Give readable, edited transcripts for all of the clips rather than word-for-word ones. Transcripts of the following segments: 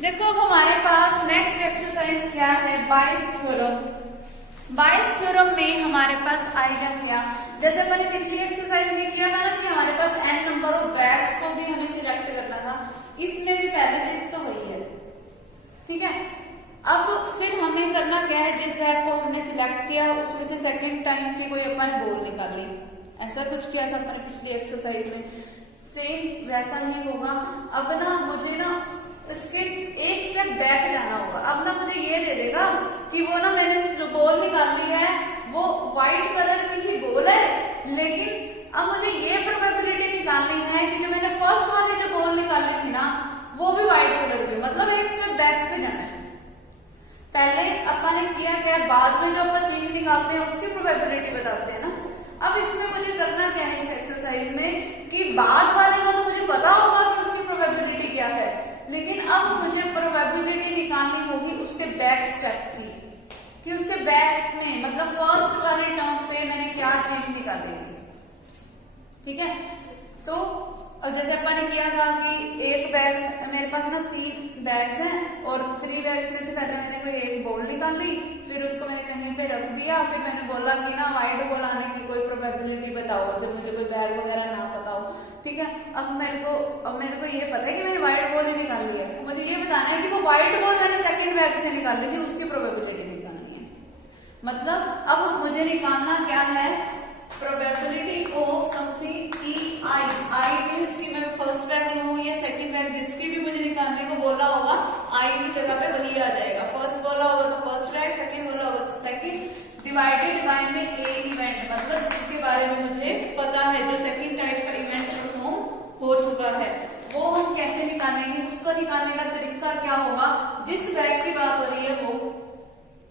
देखो अब हमारे पास नेक्स्ट एक्सरसाइज क्या है, बाइस थ्योरम। बाइस थ्योरम में हमारे पास आएगा क्या, जैसे मैंने पिछली एक्सरसाइज में किया था ना कि हमारे पास n नंबर ऑफ बैग्स को भी हमें सिलेक्ट करना था, इसमें भी पहले चीज तो वही है। ठीक है, अब फिर हमें करना क्या है, जिस बैग को हमने सिलेक्ट किया उसमें से सेकंड टाइम की कोई अपन बॉल निकाली, ऐसा कुछ किया था अपने पिछली एक्सरसाइज में, सेम वैसा ही होगा। अब ना मुझे ना इसके एक स्टेप बैक जाना होगा। अब ना मुझे ये दे देगा कि वो ना मैंने जो बॉल निकाली है वो व्हाइट कलर की ही बॉल है, लेकिन अब मुझे ये प्रोबेबिलिटी निकालनी है कि जो मैंने फर्स्ट वाली जो बॉल निकाली थी ना वो भी व्हाइट कलर की, मतलब एक स्टेप बैक पे जाना है। पहले अपन ने किया क्या, बाद में जो अपन चीज निकालते हैं उसकी प्रोबेबिलिटी बताते हैं ना। अब इसमें मुझे करना क्या है इस एक्सरसाइज में कि बाद वाले को तो मुझे पता होगा कि उसकी प्रोबेबिलिटी क्या है, लेकिन अब मुझे प्रोबेबिलिटी निकालनी होगी उसके बैक स्टेप की, कि उसके बैक में मतलब फर्स्ट वाले टर्म पे मैंने क्या चीज निकाली थी। ठीक है, तो अब जैसे अपन ने किया था कि एक बैग, मेरे पास ना 3 बैग्स हैं और 3 बैग्स में से पहले मैंने कोई एक बॉल निकाल ली, फिर उसको मैंने कहीं पे रख दिया, फिर मैंने बोला कि ना व्हाइट बॉल आने की कोई प्रोबेबिलिटी बताओ जब मुझे कोई बैग वगैरह ना पता हो। ठीक है, अब मेरे को ये पता है कि मैंने व्हाइट बॉल ही निकाल ली है, मुझे ये बताना है कि वो व्हाइट बॉल मैंने सेकंड बैग से निकाल ली थी, उसकी प्रोबेबिलिटी निकालनी है। मतलब अब मुझे निकालना क्या है, प्रोबेबिलिटी ऑफ समथिंग की आई मींस कि मैं फर्स्ट बैग लूं या सेकंड बैग, जिसकी भी मुझे निकालने को बोला होगा आई की जगह पे वही आ जाएगा। फर्स्ट बोला होगा तो फर्स्ट बैग, सेकंड बोला होगा तो सेकंड, डिवाइडेड बाय में ए इवेंट, मतलब जिसके बारे में मुझे पता है, जो सेकंड टाइप का इवेंट परफॉर्म हो चुका है, वो हम कैसे निकालेंगे। उसको निकालने का तरीका क्या होगा, जिस बैग की बात हो रही है वो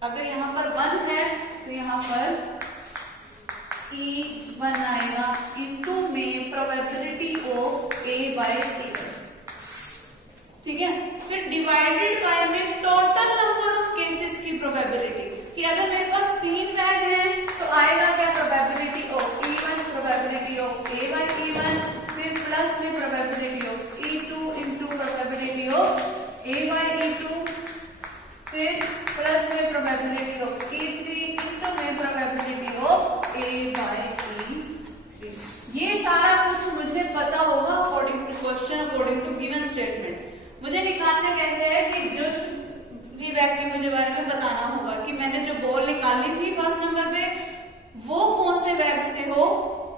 अगर यहाँ पर 1 है तो यहाँ पर E1 आएगा इनटू में probability of A by A। ठीक है, फिर डिवाइडेड बाय में टोटल नंबर ऑफ केसेस की प्रोबेबिलिटी, कि अगर मेरे पास 3 बैग हैं तो आएगा क्या, probability of E1 probability of A by E1, फिर प्लस में probability of E2 into probability of A by E2, फिर प्लस में प्रोबेबिलिटी ऑफ E3 इनटू में probability of A by E3। ये सारा कुछ मुझे पता होगा according to question, according to given statement. मुझे निकालना कैसे है कि जो भी बैग के मुझे बारे में बताना होगा कि मैंने जो बॉल निकाली थी फर्स्ट नंबर पे वो कौन से बैग से हो,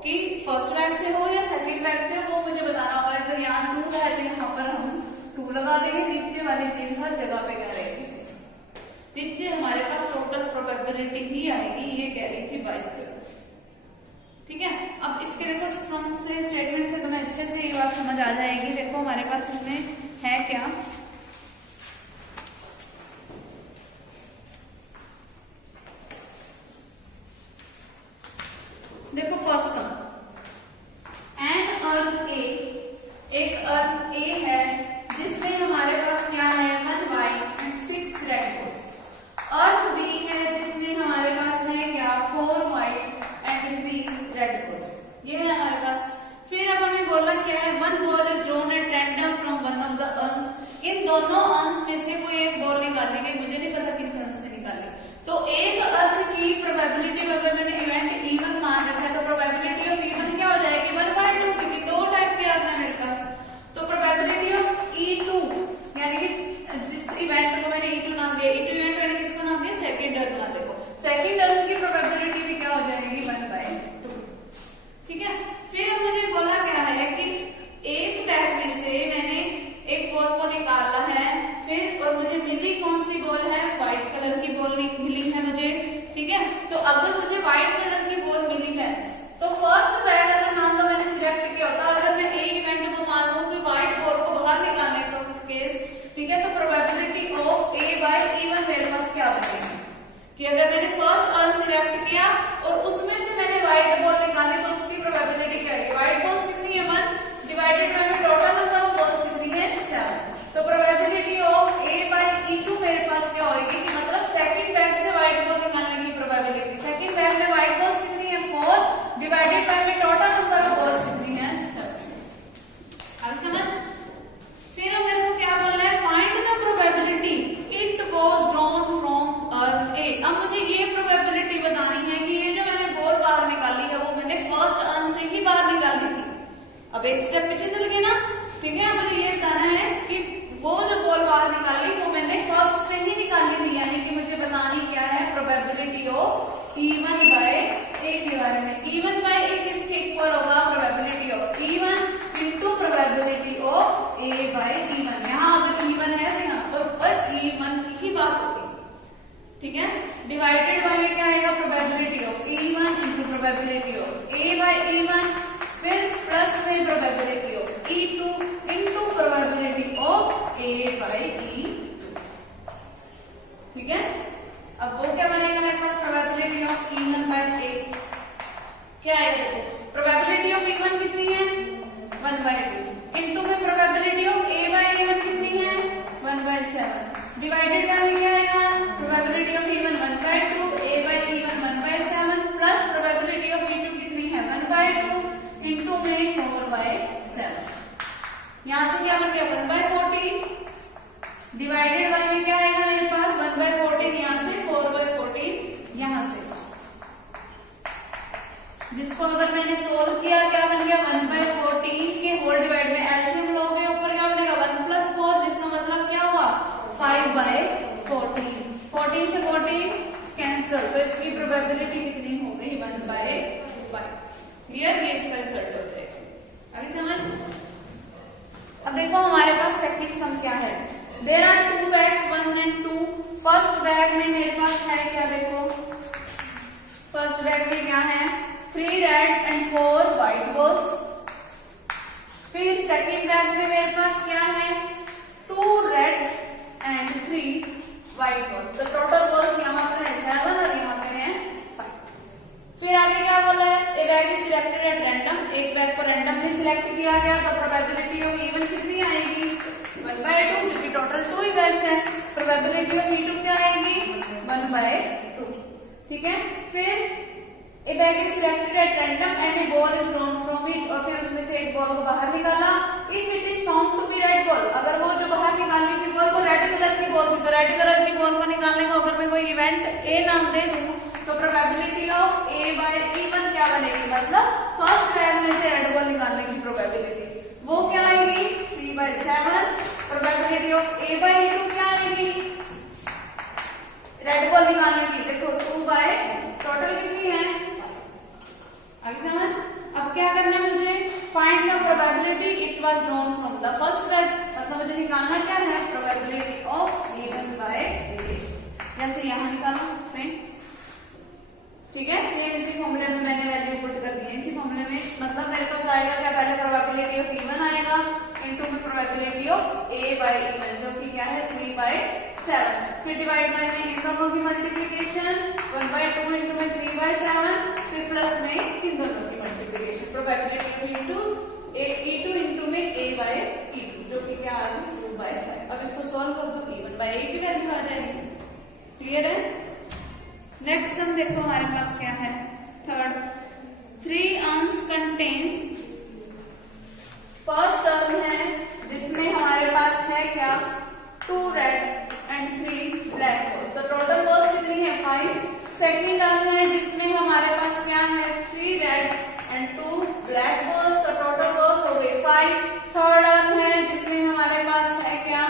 कि फर्स्ट बैग से हो या सेकंड बैग से हो, वो मुझे बताना होगा। अगर यहाँ 2 है तो यहाँ पर हम 2 लगा देंगे, नीचे वाली चीज हर जगह पे कह रहे हैं, नीचे हमारे पास टोटल प्रोबेबिलिटी ही आएगी, ये कह रही थी 22। ठीक है, अब इसके देखो सम से स्टेटमेंट से तुम्हें अच्छे से ये बात समझ आ जाएगी। देखो हमारे पास इसमें है क्या, देखो first sum, an urn A, एक अर्न ए है जिसमें हमारे पास क्या है 1 white and 6 red balls. Urn B है जिसमें हमारे पास है क्या 4 व्हाइट एंड 3 रेड बॉल्स, ये है हमारे पास। फिर अब हमें बोला क्या है, 1 ball is drawn at random from one of the urns, इन दोनों अर्न्स में से कोई एक बॉल निकालने की, मुझे नहीं पता किस अर्न से निकालनी। तो एक अर्न की प्रोबेबिलिटी को अगर मैंने इवेंट इवन मान रखा है तो प्रोबेबिलिटी ऑफ इवन क्या हो जाएगी 1/2, क्योंकि 2 टाइप के अर्न है मेरे पास। तो प्रोबेबिलिटी ऑफ E2 यानी कि जिस इवेंट को मैंने E2 नाम दिया, E2 इवेंट मैंने किसको नाम दिया, सेकंड अर्न नाम। देखो सेकंड अर्न की प्रोबेबिलिटी भी क्या हो जाएगी 1/2। ठीक है, फिर मुझे बोला क्या है कि एक बैग में से मैंने एक बॉल को निकाला है, फिर और मुझे मिली कौन सी बॉल है, व्हाइट कलर की बॉल मिली है मुझे। ठीक है, तो अगर मुझे व्हाइट कलर की बॉल मिली है तो फर्स्ट बैग अगर मान लो मैंने सिलेक्ट किया होता, अगर मैं ए इवेंट को मान लूं कि व्हाइट बॉल को बाहर निकालने का केस, ठीक है, तो probability of A by E1 मेरे पास क्या बचेगी, कि अगर मैंने फर्स्ट अर्न सिलेक्ट किया और उसमें से मैंने व्हाइट बॉल निकाली तो उसकी प्रोबेबिलिटी क्या है, व्हाइट बॉल्स कितनी है 1 डिवाइडेड बाय में टोटल नंबर ऑफ बॉल्स कितनी है 7। तो probability of A by E2 मेरे पास क्या होगी, कि मतलब सेकंड बैग से व्हाइट बॉल निकालने की प्रोबेबिलिटी, सेकंड बैग में व्हाइट बॉल्स कितनी है 4 डिवाइडेड बाय में टोटल नंबर ऑफ बॉल्स कितनी है 7। अब समझ, फिर मेरे को क्या बोलना है, फाइंड द प्रोबेबिलिटी अब एक स्टेप पीछे चल गए ना, ठीक है। मुझे ये बताना है कि वो जो बॉल बाहर निकाली वो मैंने फर्स्ट से ही निकाली थी, यानी कि मुझे बतानी क्या है, probability of E1 by A के बारे में। E1 बाय A किसके इक्वल होगा, probability of E1 into probability of A by E1। यहाँ अगर E1 है तो यहाँ पर ऊपर E1 की ही बात होगी, ठीक है। डिवाइडेड बाय में क्या आएगा, probability of E1 into probability of A by E1, फिर प्लस में probability of E2 into probability of A by E, ठीक है। अब वो क्या बनेगा मेरे पास, probability of E1 by A क्या आएगा, देखो प्रोबेबिलिटी ऑफ E1 कितनी है 1/2 इनटू में probability of A by E1 कितनी है 1/7, डिवाइडेड बाय में क्या आएगा, probability of E1 1/2, A by E1 1/7 plus probability of E2 कितनी है 1/2 इनटू में 4/7। यहां से क्या बन गया 1/14, डिवाइडेड बाय में क्या आएगा मेरे पास 1/14, यहां से 4/14, यहां से जिसको अगर मैंने सोल्व किया क्या बन गया 1/14 के होल डिवाइड में एलसीएम लोगे ऊपर क्या बनेगा 1 + 4, जिसका मतलब क्या हुआ 5/14, 14 से 14 कैंसिल, तो इसकी प्रोबेबिलिटी कितनी हो गई 1/5। क्लियर, ये इसका रिजल्ट हो जाएगा। आगे समझ। अब देखो हमारे पास सेकंड सम क्या है, there are 2 bags 1 and 2। First bag में मेरे पास है क्या, देखो फर्स्ट बैग में क्या है 3 रेड एंड 4 व्हाइट बॉल्स। फिर सेकंड बैग में मेरे पास क्या है 2 रेड एंड 3 व्हाइट बॉल्स। तो टोटल बॉल्स यहाँ पर है 7 और यहाँ पे है 5। फिर आगे क्या बोला है, ए bag is selected at random, एक बैग को रैंडमली सिलेक्ट किया गया, तो प्रोबेबिलिटी ऑफ E1 कितनी आएगी 1/2, क्योंकि टोटल 2 ही बैग्स है। प्रोबेबिलिटी ऑफ E2 क्या आएगी 1/2, ठीक है। फिर a bag is selected at random and a ball is thrown from it, और फिर उसमें से एक बॉल को बाहर निकाला। If it is found to be red ball, अगर वो जो बाहर निकाली थी बॉल वो रेड कलर की बॉल थी, तो रेड कलर की बॉल को निकालने को अगर मैं कोई इवेंट ए नाम दे दूं तो probability of A by E1 क्या बनेगी, मतलब फर्स्ट बैग में से रेड बॉल निकालने की प्रोबेबिलिटी वो क्या आएगी 3/7। Probability of A by E2 क्या आएगी, रेड बॉल निकालने की देखो 2 टोटल कितनी है, आगे समझ। अब क्या करना है मुझे, find the probability it was known from the first bag, मतलब मुझे निकालना क्या है probability of E1 by A, जैसे यहाँ निकालो सेम, ठीक है। सेम इसी फॉर्मूले में मैंने वैल्यू पुट कर दी है, इसी फॉर्मूले में मतलब मेरे पास आएगा क्या, पहले प्रोबेबिलिटी ऑफ E1 आएगा इनटू में probability of A by E1 जो कि क्या है 3/7, फिर डिवाइड बाय में इन दोनों की मल्टीप्लिकेशन 1/2 इनटू में 3/7, फिर प्लस में इन दोनों की multiplication, probability of E2 into में A बाय E2 जो कि क्या आ गई 2/5। अब इसको सॉल्व कर दो E1 बाय A की वैल्यू आ जाएगी। क्लियर है। नेक्स्ट सम देखो हमारे पास क्या है, थर्ड 3 अंस कंटेन्स, फर्स्ट टर्म है जिसमें हमारे पास है क्या 2 रेड एंड 3 ब्लैक बॉल्स, तो टोटल बॉल्स कितनी है 5। सेकंड टर्म है जिसमें हमारे पास क्या है 3 रेड एंड 2 ब्लैक बॉल्स, तो टोटल बॉल्स हो गई 5। थर्ड टर्म है जिसमें हमारे पास है क्या,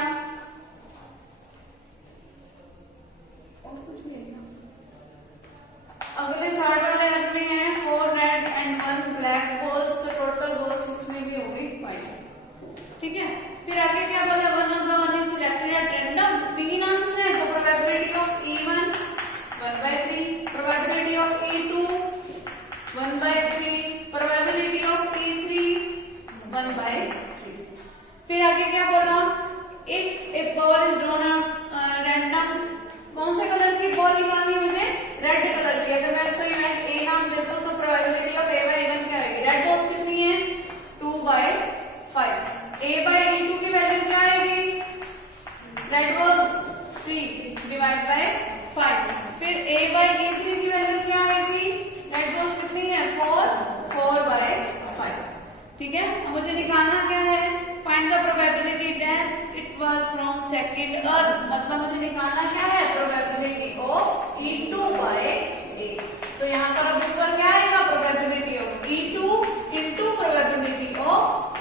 अगले थर्ड वाले अर्थ में है 4 रेड एंड 1 ब्लैक बॉल्स, तो टोटल बॉल्स इसमें भी हो गई 5, ठीक है। फिर आगे क्या बोला, one of the one is selected at random, 3 अंश है, तो probability of E1 1/3, probability of E2 1/3, probability of E3 1/3। फिर आगे क्या बोला, if A ball is drawn random, कौन से कलर की बॉल निकालनी है मुझे, रेड कलर की। अगर मैं इसको इवेंट ए नाम दे दूं तो probability of A by E1 क्या आएगी, रेड बॉल्स कितनी है 2/5, A बाय E2 की वैल्यू क्या आएगी, रेड बॉल्स 3 डिवाइड बाय 5, फिर A बाय E3 की वैल्यू क्या आएगी, रेड बॉल्स कितनी है 4/5, ठीक है। अब मुझे निकालना क्या है, find the probability that it was from second urn, मतलब मुझे निकालना क्या है probability of E2 bye A, तो यहाँ पर अब ऊपर क्या आएगा probability of E2 into probability of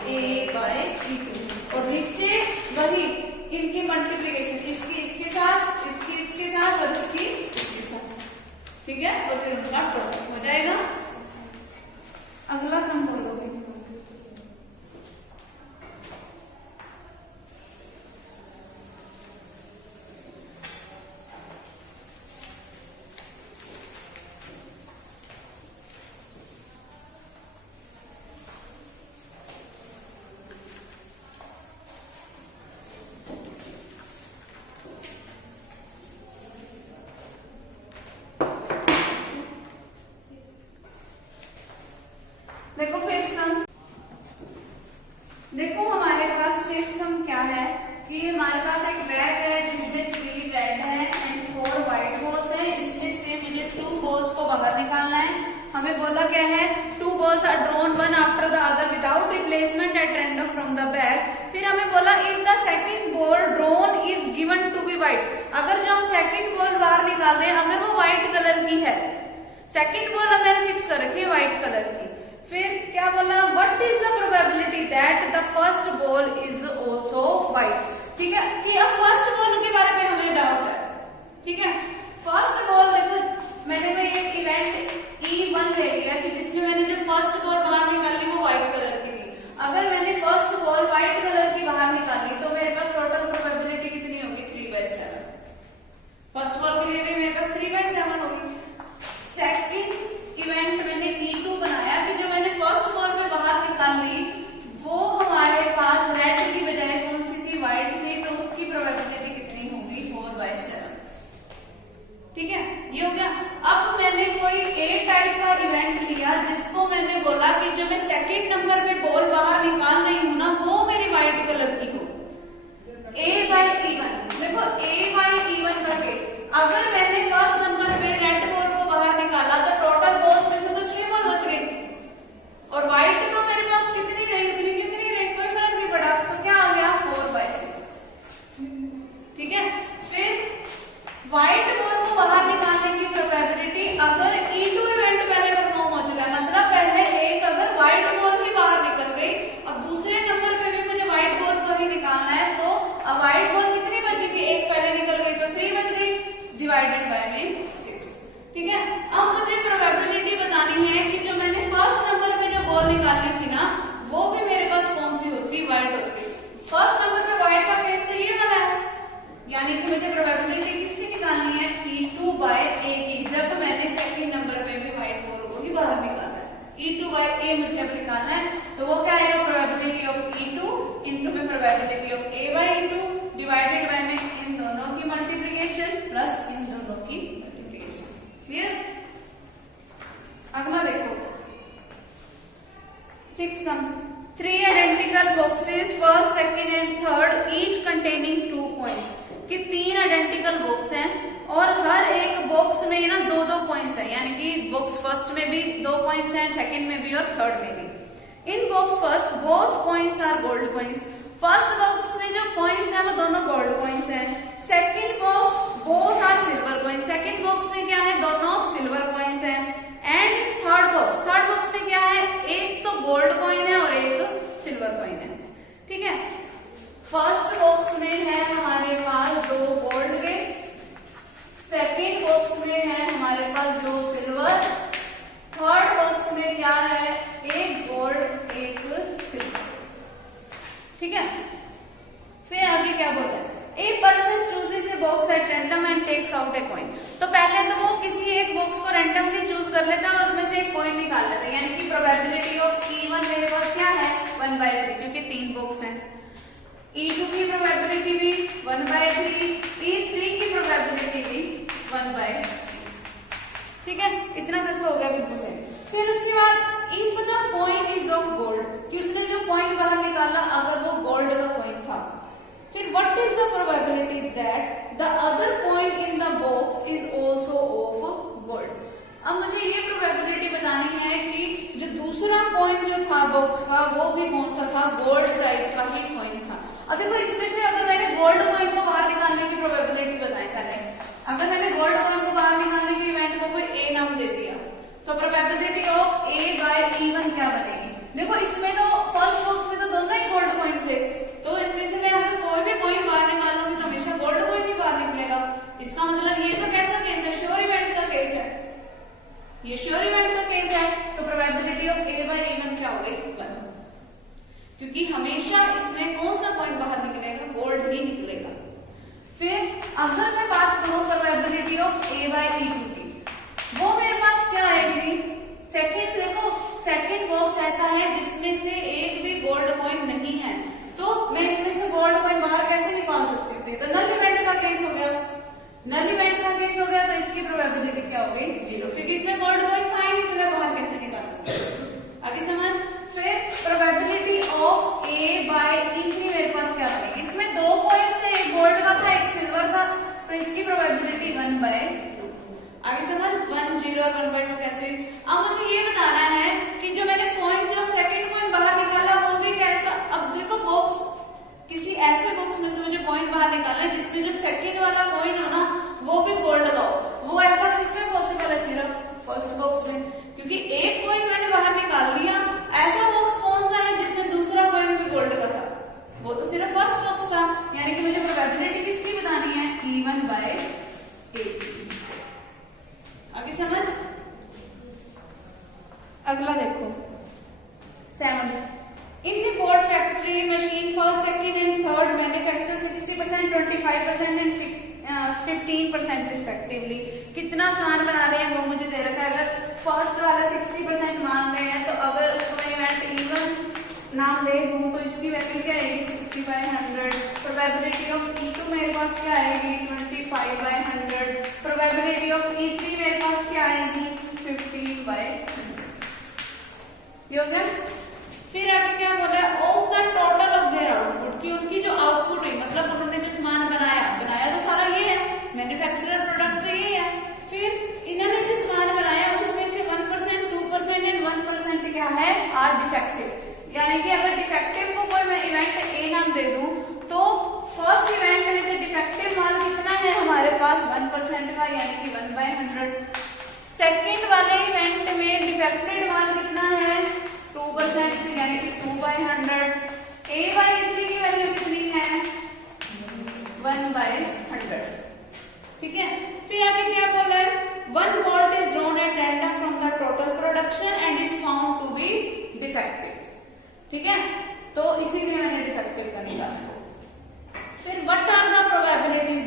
देखो हमारे पास फिफ्थ सम क्या है कि हमारे पास एक बैग है जिसमें 3 रेड है एंड 4 व्हाइट बॉल्स है। इसमें से मुझे 2 बॉल्स को बाहर निकालना है। हमें बोला क्या है 2 balls are drawn one after the other without replacement at random from the bag। फिर हमें बोला if the second ball drawn is given to be white। अगर जो हम सेकंड बॉल बाहर निकाल रहे हैं अगर वो व्हाइट कलर की है, सेकंड बॉल अब मैंने फिक्स कर रखी है व्हाइट कलर की। फिर क्या बोला what is the probability that the first ball is also white. ठीक है कि अब फर्स्ट बॉल के बारे में हमें डाउट है। ठीक है फर्स्ट बॉल देखो मैंने कोई एक इवेंट E1 ले लिया कि जिसमें मैंने जो फर्स्ट बॉल बाहर निकाली वो व्हाइट कलर की थी। अगर मैंने फर्स्ट बॉल व्हाइट कलर की बाहर निकाली तो मेरे पास टोटल प्रोबेबिलिटी कितनी होगी 3/7। फर्स्ट बॉल के लिए भी मेरे पास 3/7 होगी। सेकंड इवेंट मैंने E2 बनाया कि जो मैंने फर्स्ट बॉल पे बाहर निकाल ली वो हमारे पास रेड की बजाय कौन सी थी व्हाइट थी, तो उसकी प्रोबेबिलिटी कितनी होगी 4/7। ठीक है ये हो गया। अब मैंने कोई ए टाइप का इवेंट लिया जिसको मैंने बोला कि जो मैं सेकंड नंबर पे बॉल बाहर निकाल रही हूं ना वो मेरी व्हाइट कलर की हो। A/E1 देखो A/E1 का केस अगर मैंने फर्स्ट नंबर पे रेड बॉल को बाहर निकाला तो टोटल बॉल्स में से तो 6 बॉल बच गई और व्हाइट तो मेरे पास कितनी रही कोई फर्क नहीं पड़ा, तो क्या आ गया 4/6। ठीक है फिर व्हाइट बॉल को बाहर निकालने की प्रोबेबिलिटी अगर E2 इवेंट पहले परफॉर्म हो चुका है, मतलब पहले एक अगर व्हाइट बॉल ही बाहर निकल गई अब दूसरे नंबर पे भी मुझे व्हाइट बॉल को ही निकालना है, तो अब व्हाइट बॉल कितनी बची थी, एक पहले निकल गई तो 3 बच गई डिवाइडेड बाय में 6। ठीक है अब मुझे प्रोबेबिलिटी बतानी है कि जो मैंने फर्स्ट नंबर पे जो बॉल निकाली थी ना वो भी मेरे पास कौन सी होती व्हाइट होती। फर्स्ट नंबर पे व्हाइट का केस तो ये वाला है, यानी कि मुझे प्रोबेबिलिटी किसकी निकालनी है E2/A की, जब मैंने सेकंड नंबर पे भी व्हाइट बॉल को ही बाहर निकाला है। E2/A मुझे अब निकालना है तो वो क्या आएगा प्रोबेबिलिटी ऑफ E2 इनटू में probability of A/E2 divided by में इन दोनों की मल्टीप्लिकेशन प्लस इन दोनों की मल्टीप्लिकेशन। क्लियर। अगला देखो 6 सम 3 identical boxes first second and third each containing 2 points कि 3 आइडेंटिकल बॉक्स हैं और हर एक बॉक्स में ना 2-2 पॉइंट्स हैं, यानी कि बॉक्स फर्स्ट में भी 2 पॉइंट्स हैं, सेकंड में भी और थर्ड में भी। In box first both points are gold coins. First box में जो कॉइंस हैं वो दोनों गोल्ड कॉइंस हैं। Second box both are silver coins. Second box में क्या है दोनों सिल्वर कॉइंस हैं। एंड थर्ड बॉक्स में क्या है एक तो गोल्ड कॉइन है और एक सिल्वर कॉइन है। ठीक है फर्स्ट बॉक्स में है हमारे पास 2 गोल्ड के, सेकंड बॉक्स में है हमारे पास 2 सिल्वर, थर्ड बॉक्स में क्या है एक गोल्ड एक सिल्वर। ठीक है फिर आगे क्या बोलता है a person chooses a box at random and takes out a coin. तो पहले तो वो किसी एक बॉक्स को रैंडमली चूज कर लेता है और उसमें से एक कॉइन निकाल लेता है, यानी कि प्रोबेबिलिटी ऑफ E1 मेरे पास क्या है 1/3 क्योंकि 3 बॉक्स हैं। E2 की प्रोबेबिलिटी भी 1/3, E3 की प्रोबेबिलिटी भी 1/3। ठीक है इतना तक हो गया बिल्कुल से। फिर उसके बाद if the coin is of gold कि उसने जो कॉइन बाहर निकाला अगर वो गोल्ड का कॉइन था, फिर what is the probability that the other coin in the box is also of gold. अब मुझे ये प्रोबेबिलिटी बतानी है कि जो दूसरा कॉइन जो था बॉक्स का वो भी कौन सा था गोल्ड टाइप का ही कॉइन था। अब देखो इसमें से अगर मैंने गोल्ड कॉइन को बाहर निकालने की प्रोबेबिलिटी बताई पहले, अगर मैंने गोल्ड कॉइन को बाहर निकालने की इवेंट को कोई ए नाम दे दिया तो प्रोबेबिलिटी ऑफ A/E1 क्या बनेगी। देखो इसमें तो फर्स्ट बॉक्स में तो दोनों ही गोल्ड कॉइन थे, तो इसमें से मैं अगर कोई भी कॉइन बाहर निकालूंगी तो हमेशा गोल्ड कॉइन ही बाहर निकलेगा। इसका मतलब ये तो कैसा केस है श्योर इवेंट का केस है, ये श्योर इवेंट का केस है। तो प्रोबेबिलिटी ऑफ A/E1 क्या हो गई 1, क्योंकि हमेशा इसमें कौन सा कॉइन बाहर निकलेगा गोल्ड ही निकलेगा। फिर अगर मैं बात करूं प्रोबेबिलिटी ऑफ A/E2 की, वो मेरे पास क्या आएगी सेकंड। देखो सेकंड बॉक्स ऐसा है जिसमें से एक भी गोल्ड कॉइन नहीं है, तो मैं इसमें से गोल्ड कॉइन बाहर कैसे निकाल सकती हूँ। तो नल इवेंट का केस हो गया, नल इवेंट का केस हो गया तो इसकी प्रोबेबिलिटी क्या हो गई 0, क्योंकि इसमें गोल्ड कॉइन था ही नहीं तो मैं बाहर कैसे निकालूं। आगे समझ। फिर probability of A/E2 manufacture 60%, 25% and 15% respectively. कितना सामान बना रहे हैं वो मुझे दे रखा है। अगर फर्स्ट वाला 60% मान रहे हैं तो अगर उसको इवेंट इवन नाम दे दूं तो इसकी वैल्यू क्या आएगी 60/100। प्रोबेबिलिटी ऑफ E2 मेरे पास क्या आएगी 25/100। प्रोबेबिलिटी ऑफ E3 मेरे पास क्या आएगी 15/100। हो गया। फिर आगे क्या बोला है of the total of their output, कि उनकी जो आउटपुट है मतलब उन्होंने जो सामान बनाया तो सारा ये है, मैन्युफैक्चरर प्रोडक्ट तो ये है। फिर इन्होंने जो सामान बनाया उसमें से 1%, 2% एंड 1% क्या है आर डिफेक्टिव। यानी कि अगर डिफेक्टिव को कोई मैं इवेंट ए नाम दे दूं तो फर्स्ट इवेंट में से डिफेक्टिव माल कितना है हमारे पास 1% का, यानी कि 1/100। सेकेंड वाले इवेंट में डिफेक्टेड माल कितना है 2%, यानी कि 2/100। A/3 की वैल्यू कितनी है 1/100। ठीक है। फिर आगे क्या बोला है 1 volt is drawn at random from the total production and is found to be defective। ठीक है, तो इसीलिए मैंने डिफेक्टिव का निकाला। फिर what are the probabilities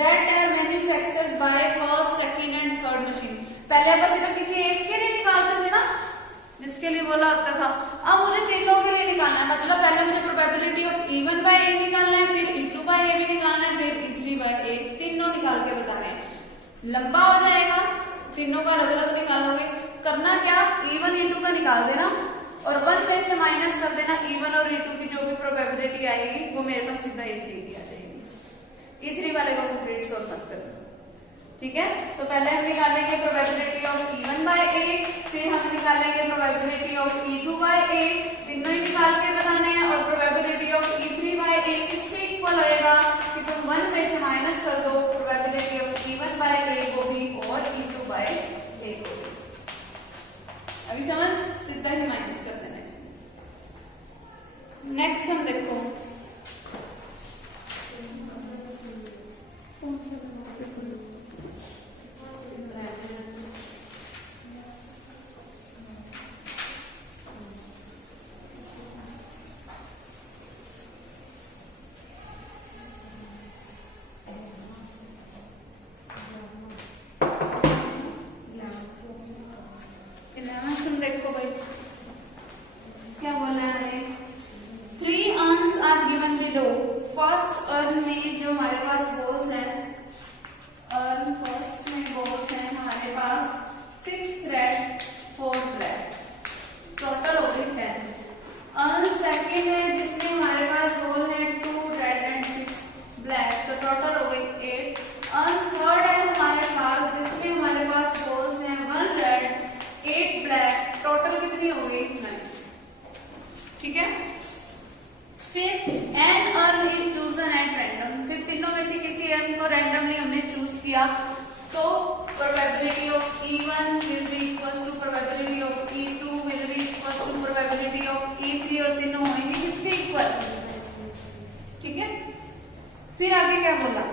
that are manufactured by first, second and third machine। पहले अपन सिर्फ किसी एक के लिए निकालते थे ना, जिसके लिए बोला होता था। अब मुझे तीनों के लिए निकालना है, मतलब पहले मुझे प्रोबेबिलिटी ऑफ E1/A निकालना है, फिर E2/A भी निकालना है, फिर E3/A, तीनों निकाल के बताने हैं। लंबा हो जाएगा, तीनों का अलग अलग निकालोगे। करना क्या E1 E2 का निकाल देना और 1 में से माइनस कर देना E1 और E2 की जो भी प्रोबेबिलिटी आएगी वो मेरे पास सीधा E3 की आ जाएगी। E3 वाले को कंप्लीट सोल्व मत करना। ठीक है, तो पहले हम निकालेंगे प्रोबेबिलिटी ऑफ E1/A, फिर हम निकालेंगे प्रोबेबिलिटी ऑफ E2/A, तीनों ही निकाल के बनाने हैं। और प्रोबेबिलिटी ऑफ E3/A किसके इक्वल होएगा कि तुम 1 में से माइनस कर दो प्रोबेबिलिटी ऑफ E1/A को भी और E2/A को भी। अभी समझ, सीधा ही माइनस कर देना इसमें। नेक्स्ट हम देखो कौन सा देखो भाई क्या बोला है 3 urns are given below. First urn में जो हमारे पास बॉल्स हैं, अर्न फर्स्ट में बॉल्स हैं हमारे पास 6 रेड 4 ब्लैक, टोटल हो गई 10। अर्न सेकेंड है जिसमें हमारे पास बॉल है 2 रेड एंड 6 ब्लैक, तो टोटल हो गई 8। अर्न थर्ड है हमारे पास जिसमें हमारे पास बॉल्स हैं 1 रेड 8 ब्लैक, टोटल कितनी हो गई 9। ठीक है। फिर an urn is chosen at random, फिर तीनों में से किसी अर्न को रैंडमली हमने चूज किया तो probability of E1 will be equal to probability of E2 will be equal to probability of E3 और तीनों होंगे किसके इक्वल। ठीक है। फिर आगे क्या बोला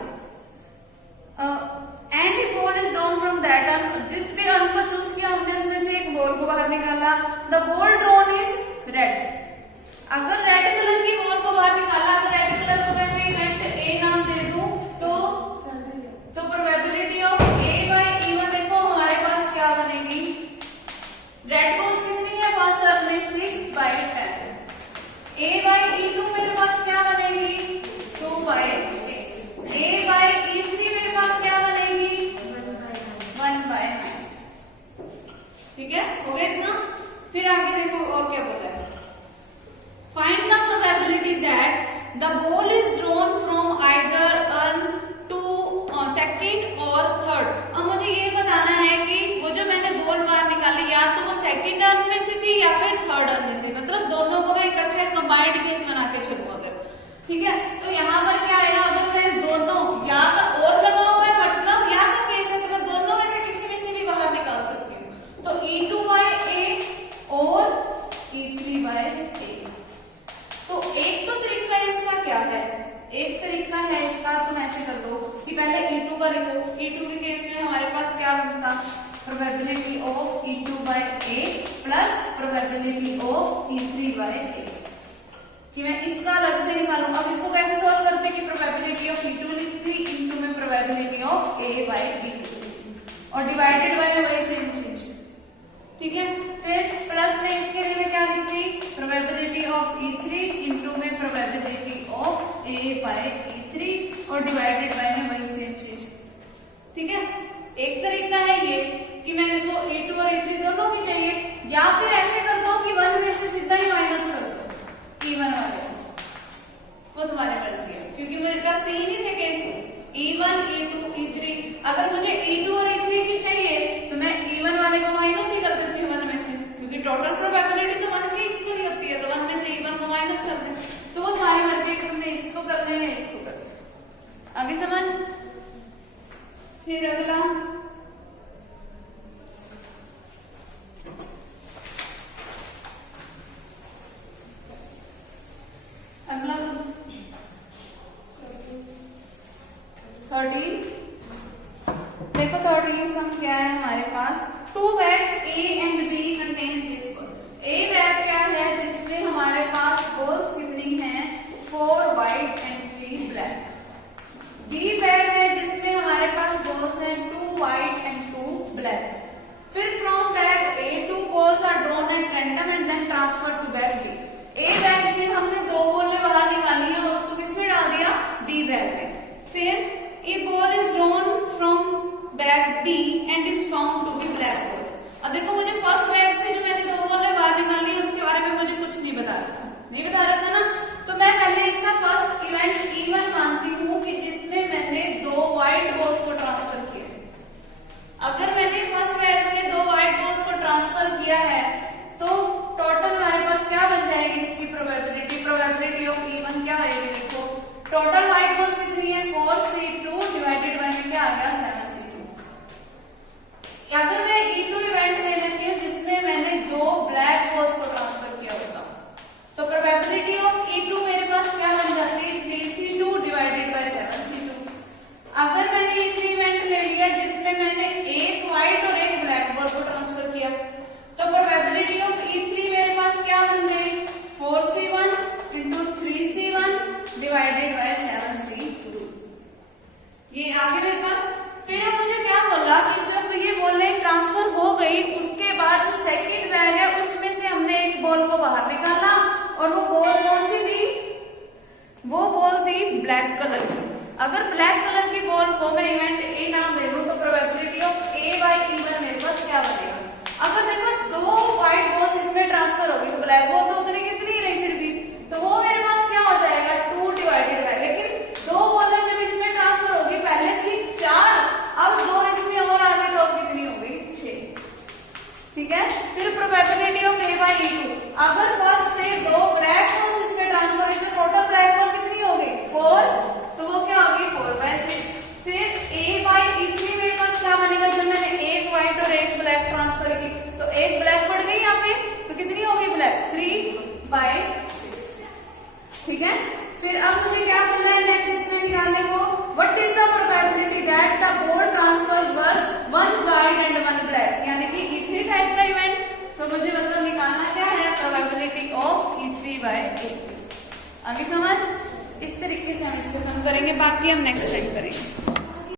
and a ball is drawn from that earn, जिस भी अर्न को चूज किया हमने उसमें से एक बॉल को बाहर निकाला। The ball drawn is red, अगर रेड कलर की बॉल को बाहर निकाला, अगर रेड कलर को मैं इवेंट ए नाम दे दूं तो प्रोबेबिलिटी ऑफ A/E1 देखो हमारे पास क्या बनेगी, रेड बॉल्स कितनी है फर्स्ट अर्न में 6/10। A/E2 मेरे पास क्या बनेगी 2/8। A/E3 मेरे पास क्या बनेगी 1/9। ठीक है, हो गया इतना। फिर आगे देखो और क्या बोला है find the probability that the ball is drawn from either urn two second और थर्ड। अब मुझे ये बताना है कि वो जो मैंने बॉल बाहर निकाली या तो वो सेकंड अर्न में से थी या फिर थर्ड अर्न में से, मतलब दोनों को मैं इकट्ठे कंबाइंड केस बना के चलूं अगर। ठीक है, तो यहाँ पर क्या आएगा अगर मैं दोनों या तो और लगा हुआ है मतलब या तो केस है तो मैं दोनों में से किसी में से भी बाहर निकाल सकती हूँ। तो E2/A और E3/A। तो एक तो तरीका इसका क्या है, एक तरीका है इसका तुम ऐसे कर दो कि पहले E2 का लिखो। E2 के केस में हमारे पास क्या बनता probability of E2/A plus probability of E3/A। कि मैं इसका अलग से निकालूं। अब इसको कैसे सॉल्व करते हैं कि प्रोबेबिलिटी ऑफ E2 लिखती इनटू में probability of A bye B2 और डिवाइडेड बाय में वही सेम चीज, ठीक है। फिर प्लस में इसके लिए मैं क्या लिखती, प्रोबेबिलिटी ऑफ E3 इनटू में probability of A by E3 और डिवाइडेड बाय में वही सेम चीज, ठीक है। एक तरीका है ये कि मैंने को E2 और E3 दोनों की चाहिए, या फिर ऐसे करता हूँ कि 1 में से सीधा ही माइनस कर दो E1 वाले को तुम्हारे कर दिया, क्योंकि मेरे पास तीन ही थे केस E1 E2 E3। अगर मुझे E2 और E3 की चाहिए तो मैं E1 वाले को माइनस ही कर देती हूँ 1 में से, क्योंकि टोटल प्रोबेबिलिटी तो 1 की इक्वल ही होती है, तो 1 में से E1 को माइनस कर दे। तो वो तुम्हारी मर्जी है कि तुमने इसको करना है या इसको करना है। आगे समझ। फिर अगला अगला 13। देखो 13 सम क्या है हमारे पास, 2 bags A and B contain this ball। A bag क्या है जिसमें हमारे पास बॉल्स कितनी हैं, 4 white and 3 black। B bag है जिसमें हमारे पास बॉल्स हैं 2 white and 2 black। फिर from bag A 2 balls are drawn at random and then transferred to bag B। A bag से हमने 2 बॉलें बाहर निकाली है और उसको किसमें डाल दिया, B बैग में। फिर A ball is drawn from bag B and is found to be black ball। अब देखो मुझे फर्स्ट बैग से जो मैंने 2 बॉलें बाहर निकाली है उसके बारे में मुझे कुछ नहीं बता रखा ना, तो मैं पहले इसका फर्स्ट इवेंट E1 मानती हूँ कि जिसमें मैंने 2 व्हाइट बॉल्स को ट्रांसफर किया। अगर मैंने फर्स्ट बैग से 2 व्हाइट बॉल्स को ट्रांसफर किया है तो टोटल हमारे पास क्या बन जाएगी इसकी प्रोबेबिलिटी ऑफ E1 क्या आएगी, देखो टोटल व्हाइट बॉल्स कितनी है 4C2 डिवाइडेड बाय में क्या आ गया 7C2। अगर मैं E2 इवेंट ले लेती हूँ जिसमें मैंने 2 ब्लैक बॉल्स को ट्रांसफर किया होता, तो प्रोबेबिलिटी ऑफ E2 मेरे पास क्या बन जाती है 3C2 डिवाइडेड बाय 7C2। अगर मैंने E3 इवेंट ले लिया जिसमें मैंने एक व्हाइट और एक ब्लैक बॉल को ट्रांसफर किया, तो प्रोबेबिलिटी ऑफ E3 मेरे पास क्या बन गई 4C1 into 3C1 divided by 7C2। ये आगे मेरे पास। फिर अब मुझे क्या बोला कि जब ये बॉलें ट्रांसफर हो गई उसके बाद जो सेकंड बैग है उसमें से हमने एक बॉल को बाहर निकाला और वो बॉल कौन सी थी, वो बॉल थी ब्लैक कलर की। अगर ब्लैक कलर की बॉल को मैं इवेंट ए नाम दे दूं तो probability of A by E1 मेरे पास क्या बनेगा। अगर देखो 2 व्हाइट बॉल्स इसमें ट्रांसफर हो गई तो ब्लैक बॉल तो उतनी कितनी रही फिर भी, तो वो मेरे पास क्या हो जाएगा 2 डिवाइडेड बाय, लेकिन 2 बॉलें जब इसमें ट्रांसफर होगी पहले थी 4, अब 2 इसमें और आ गई तो अब कितनी हो गई 6, ठीक है। फिर probability of A by E2, अगर फर्स्ट से 2 ब्लैक बॉल्स इसमें ट्रांसफर हुई तो टोटल ब्लैक बॉल कितनी हो गई 4, तो वो क्या होगी 4/6। फिर A बाय E3 मेरे पास क्या बनेगा, जब मैंने एक व्हाइट और एक ब्लैक ट्रांसफर की तो एक ब्लैक बढ़ गई यहाँ पे, तो कितनी होगी ब्लैक 3/6, ठीक है। फिर अब मुझे क्या बोलना है नेक्स्ट इसमें निकालने को, what is the probability that the ball transfers was 1 white and 1 black, यानी कि E3 टाइप का इवेंट, तो मुझे मतलब निकालना क्या है probability of E3 bye A। आगे समझ। इस तरीके से हम इसको सम करेंगे, बाकी हम नेक्स्ट टाइम करेंगे।